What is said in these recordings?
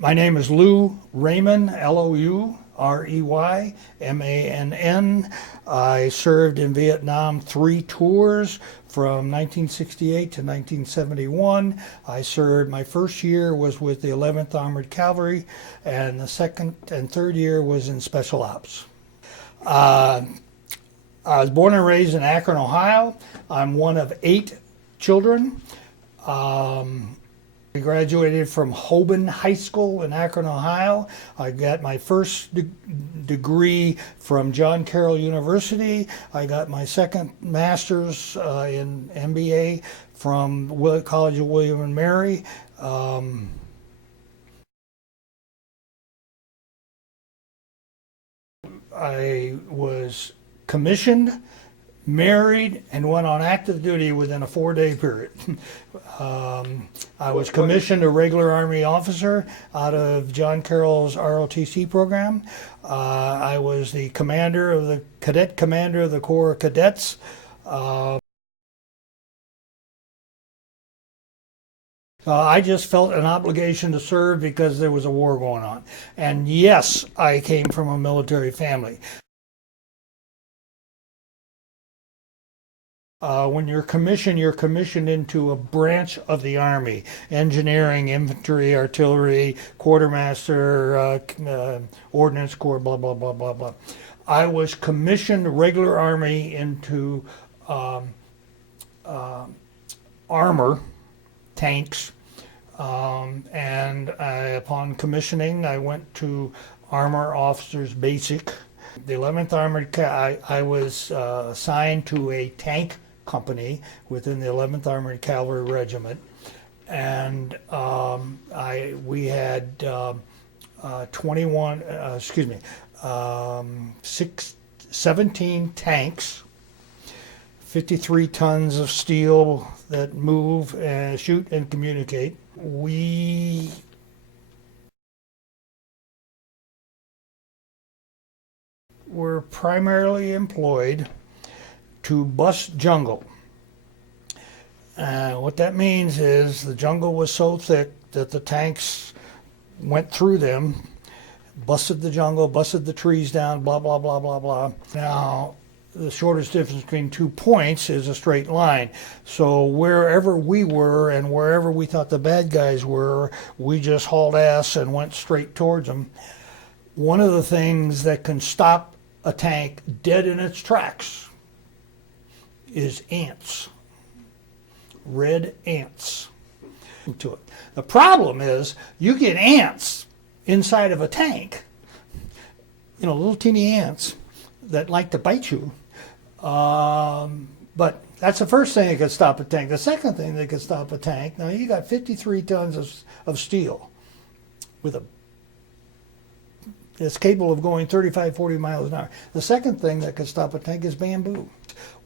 My name is Lou Raymond, Loureymann. I served in Vietnam 3 tours from 1968 to 1971. I served, my first year was with the 11th Armored Cavalry, and the second and third year was in Special Ops. Uh, I was born and raised in Akron, Ohio. I'm one of 8 children. I graduated from Hoban High School in Akron, Ohio. I got my first degree from John Carroll University. I got my second master's in MBA from College of William and Mary. I was commissioned, married, and went on active duty within a 4-day period. I was commissioned a regular Army officer out of John Carroll's ROTC program. I was the commander of the cadet commander of the Corps of Cadets. I just felt an obligation to serve because there was a war going on. And yes, I came from a military family. When you're commissioned into a branch of the Army: engineering, infantry, artillery, quartermaster, ordnance corps, blah, blah, blah, blah, blah. I was commissioned regular Army into armor, tanks, and upon commissioning, I went to Armor Officers Basic. The 11th Armored I was assigned to a tank company within the 11th Armored Cavalry Regiment, and we had 17 tanks, 53 tons of steel that move and shoot and communicate. We were primarily employed to bust jungle. What that means is the jungle was so thick that the tanks went through them, busted the jungle, busted the trees down, blah, blah, blah, blah, blah. Now, the shortest distance between 2 points is a straight line. So wherever we were and wherever we thought the bad guys were, we just hauled ass and went straight towards them. One of the things that can stop a tank dead in its tracks is ants, red ants to it. The problem is you get ants inside of a tank, little teeny ants that like to bite you. But that's the first thing that could stop a tank. The second thing that could stop a tank, now you got 53 tons of steel with it's capable of going 35, 40 miles an hour. The second thing that could stop a tank is bamboo.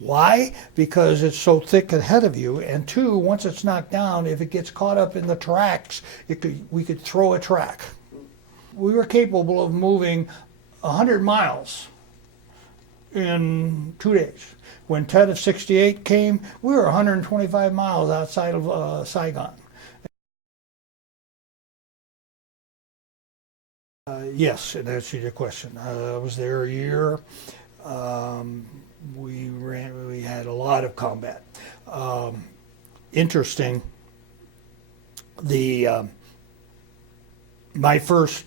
Why? Because it's so thick ahead of you, and two, once it's knocked down, if it gets caught up in the tracks, we could throw a track. We were capable of moving 100 miles in 2 days. When Tet of 68 came, we were 125 miles outside of Saigon. Yes, it answers your question. I was there a year. We had a lot of combat. Interesting. My first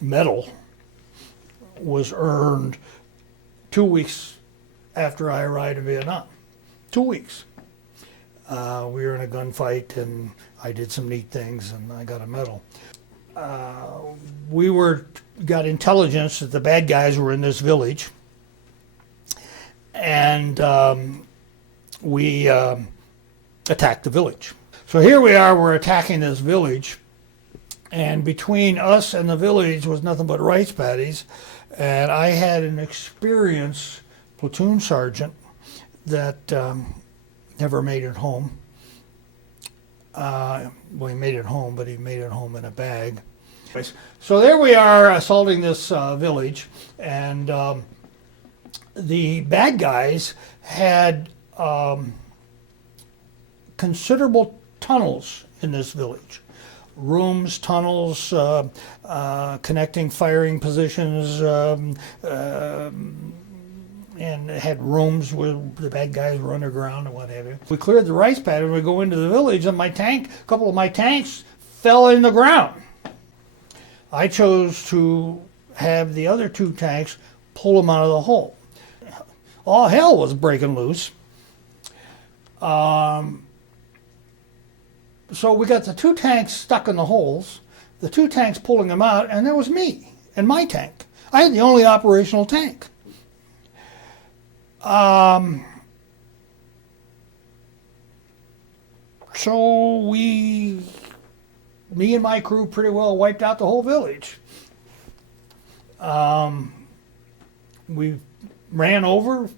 medal was earned 2 weeks after I arrived in Vietnam. 2 weeks. We were in a gunfight, and I did some neat things, and I got a medal. We got intelligence that the bad guys were in this village, and we attacked the village. So here we are, we're attacking this village, and between us and the village was nothing but rice paddies, and I had an experienced platoon sergeant that never made it home. Well, he made it home, but he made it home in a bag. So there we are assaulting this village, and the bad guys had considerable tunnels in this village. rooms, tunnels, connecting firing positions, and it had rooms where the bad guys were underground and what have you. We cleared the rice paddy and we go into the village, and a couple of my tanks fell in the ground. I chose to have the other 2 tanks pull them out of the hole. All hell was breaking loose. So we got the 2 tanks stuck in the holes, the 2 tanks pulling them out, and there was me and my tank. I had the only operational tank. So me and my crew pretty well wiped out the whole village. We ran over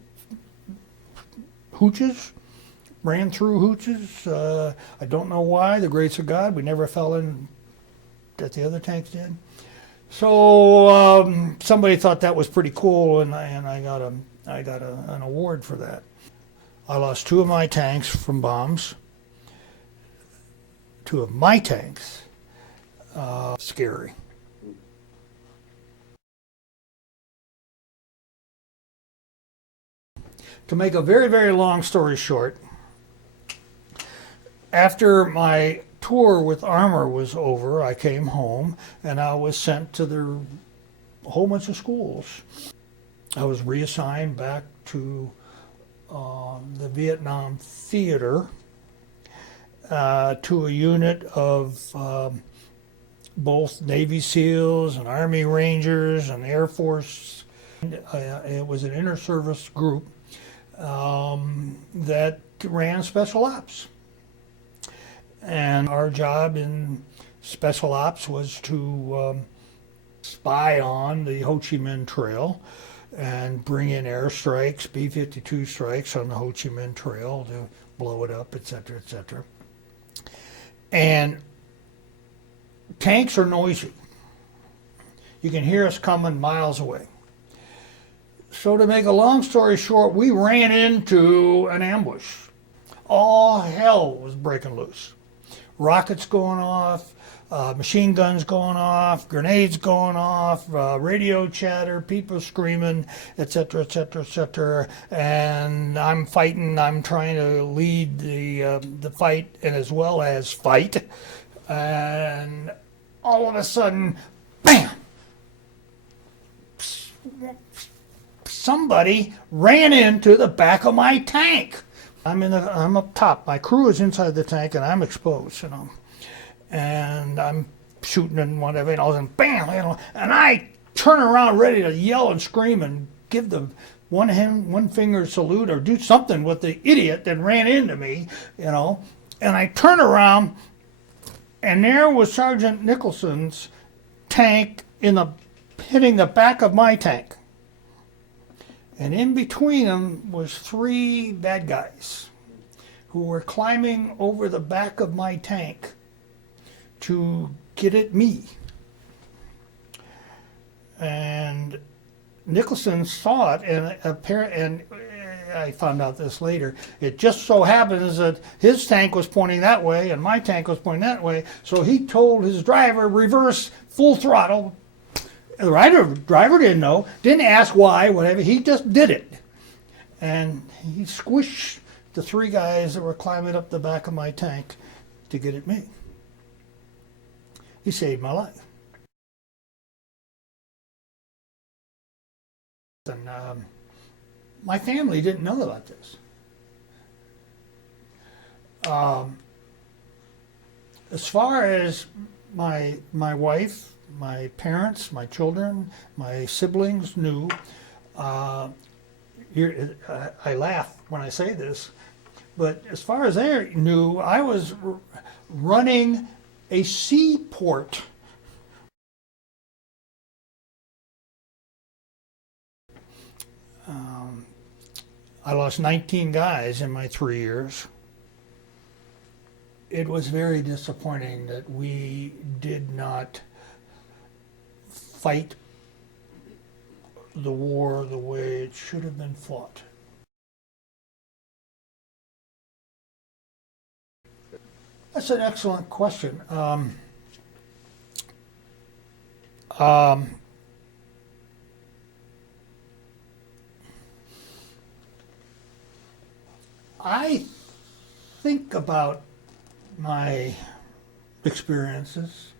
hooches, ran through hooches. I don't know why, the grace of God, we never fell in that the other tanks did. So somebody thought that was pretty cool, and I got an award for that. I lost 2 of my tanks from bombs. 2 of my tanks. Scary. To make a very, very long story short, after my tour with Armour was over, I came home and I was sent to a whole bunch of schools. I was reassigned back to the Vietnam Theater, to a unit of both Navy SEALs and Army Rangers and Air Force. It was an inter-service group that ran special ops. And our job in special ops was to spy on the Ho Chi Minh Trail and bring in airstrikes, B-52 strikes on the Ho Chi Minh Trail to blow it up, etc., etc. And tanks are noisy. You can hear us coming miles away. So to make a long story short, we ran into an ambush. All hell was breaking loose. Rockets going off, machine guns going off, grenades going off, radio chatter, people screaming, etc., etc., etc. And I'm fighting. I'm trying to lead the fight, and as well as fight. And all of a sudden, bam! Somebody ran into the back of my tank. I'm up top. My crew is inside the tank, and I'm exposed, And I'm shooting and whatever, and bam, and I turn around ready to yell and scream and give the one finger salute or do something with the idiot that ran into me, And I turn around, and there was Sergeant Nicholson's tank hitting the back of my tank. And in between them was 3 bad guys who were climbing over the back of my tank to get at me. And Nicholson saw it, and I found out this later. It just so happens that his tank was pointing that way and my tank was pointing that way, so he told his driver, reverse, full throttle. The driver didn't know, didn't ask why, whatever. He just did it. And he squished the 3 guys that were climbing up the back of my tank to get at me. He saved my life. And my family didn't know about this. As far as my wife, my parents, my children, my siblings knew. I laugh when I say this, but as far as they knew, I was running a seaport. I lost 19 guys in my 3 years. It was very disappointing that we did not fight the war the way it should have been fought. That's an excellent question. I think about my experiences,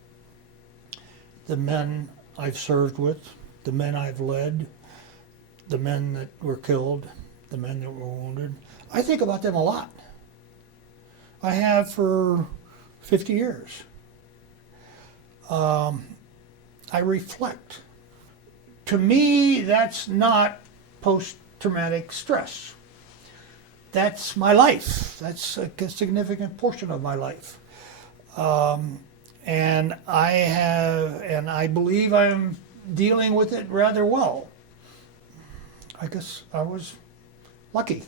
the men I've served with, the men I've led, the men that were killed, the men that were wounded. I think about them a lot. I have for 50 years. I reflect. To me, that's not post-traumatic stress. That's my life. That's a significant portion of my life. And I believe I'm dealing with it rather well. I guess I was lucky.